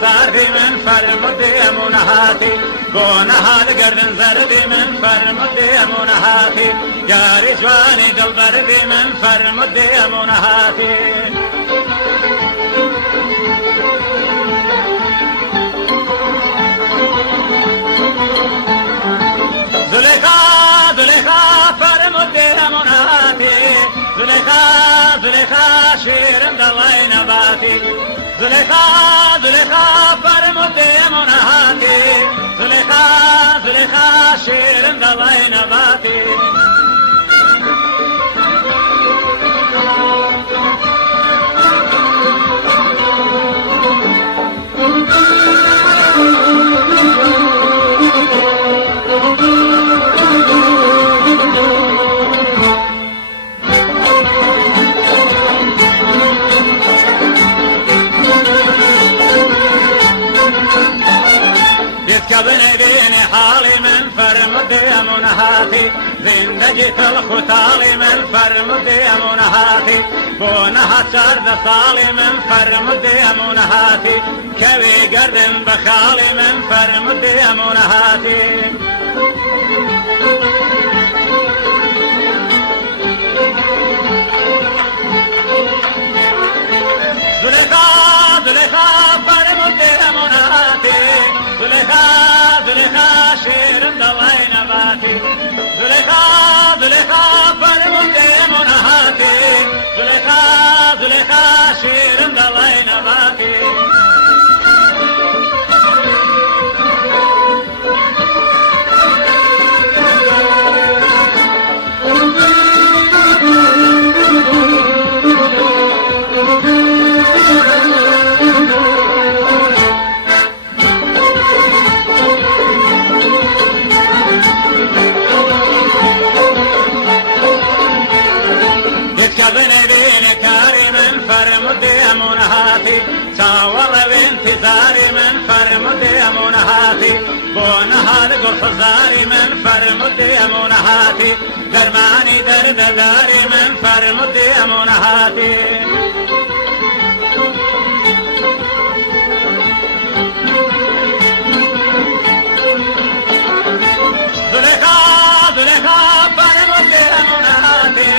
ساردي من فرمدي منهاتي بونها لقرن زردي من فرمدي منهاتي ياري جواني قلبردي من فرمدي منهاتي زليخا شيرن دلائي نباتي زليخا فرمودي منهاتي زليخا شيرن دلائي نباتي بنيديني حالي من فرمدي منهاتي زندجت الختالي من فرمدي منهاتي بونها سرد صالي من فرمدي منهاتي كوي قردن بخالي من فرمدي منهاتي زليخا فرمدي منهاتي زليخا شيرن دلائي نباتي زليخا فرمودي منهاتي زليخا شيرن دلائي نباتي بنيدين كاري من فرمدي منهاتي شاور بانتظاري من فرمدي منهاتي بونها لقرف زاري من فرمدي منهاتي درماني درد داري من فرمدي منهاتي زليخا فرمدي منهاتي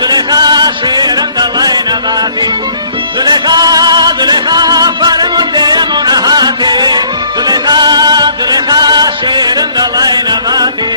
زليخا شيرن دلائي نباتي زليخا فرمودي منهاتي زليخا شيرن دلائي نباتي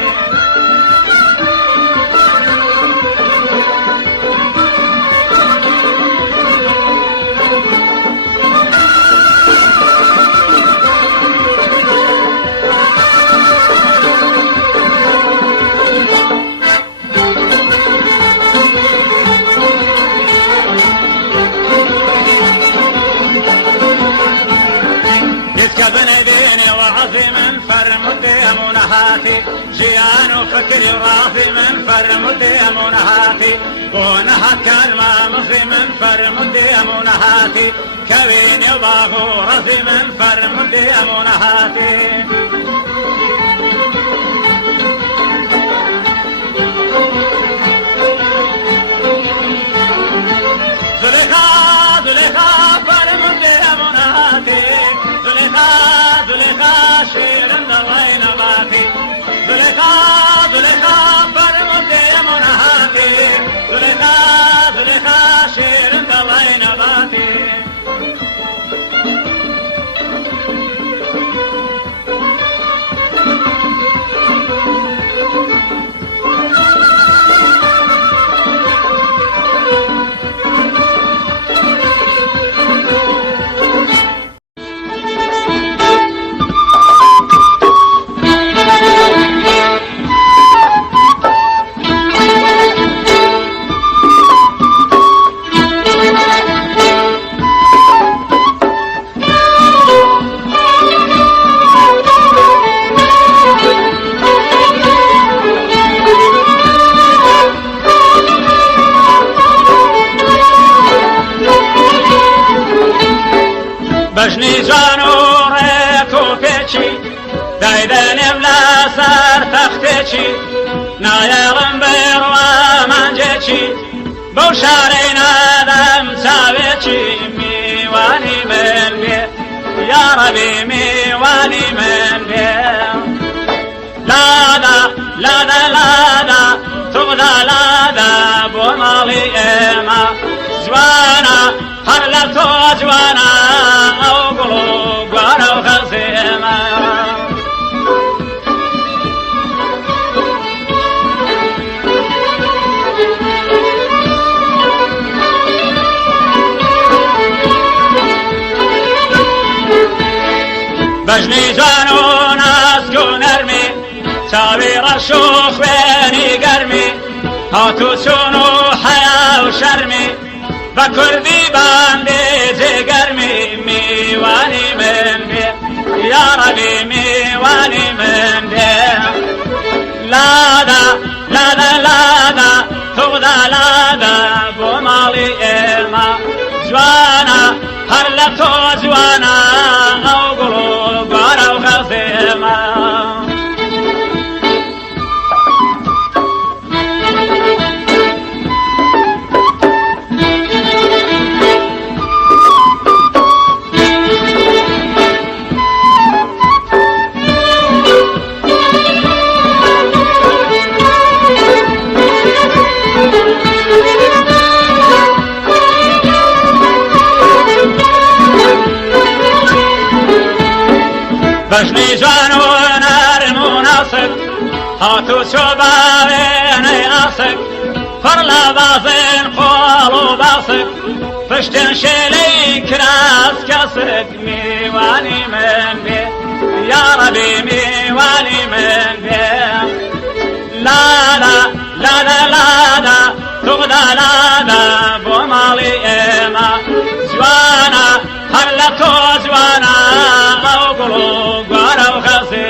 بنيديني وعظي من فرمدي منهاتي جيان وفكري راضي من فرمدي منهاتي بونها كلمة مخي من فرمدي منهاتي كويني وباغو رضي من فرمدي منهاتي زليخا فرمدي منهاتي زليخا شيرن دلائي نباتي زليخا فرمودي منهاتي زليخا شيرن دلائي نباتي بجني جانو ريكو بيشي دايدنم لا سر تختشي نايلم بيروا منجشي بوشاري نادم ساويشي ميواني من ربي میوانی من بێ لادا لادا لادا توغدا لادا بۆ ماڵی ئێمە جوانە هەر لە تۆ جوانە ئەو گوڵ و گوارە و خەزی ئێمە بەژنی جوان و نازک و نەرمی چاوی ڕەش و خوێنی گەرمی هاتوو چوون و حەیا و شەرمی بە کوردی باندێ جێگەرمی میوانی من بێ یا ڕەبی میوانی من بێ لادا لادا لادا توغدا لادا بۆ ماڵی ئێمە جوانە هەر لە تۆ جوانە ئەو گوڵ و گوارە و خەزی ئێمە بەژنی جوان و نەرم و ناسک هاتوو چۆ باوێنەی ئاسک پڕ لە بازن قۆڵ و باسک پشتێن شێلەی کراس کەسک میوانی من بێ یا ڕەبی میوانی من بێ لادا لادا لادا توغدا لادا بۆ ماڵی ئێمە جوانە هەر لە تۆ جوانە ئەو گوڵ و گوارە و خەزی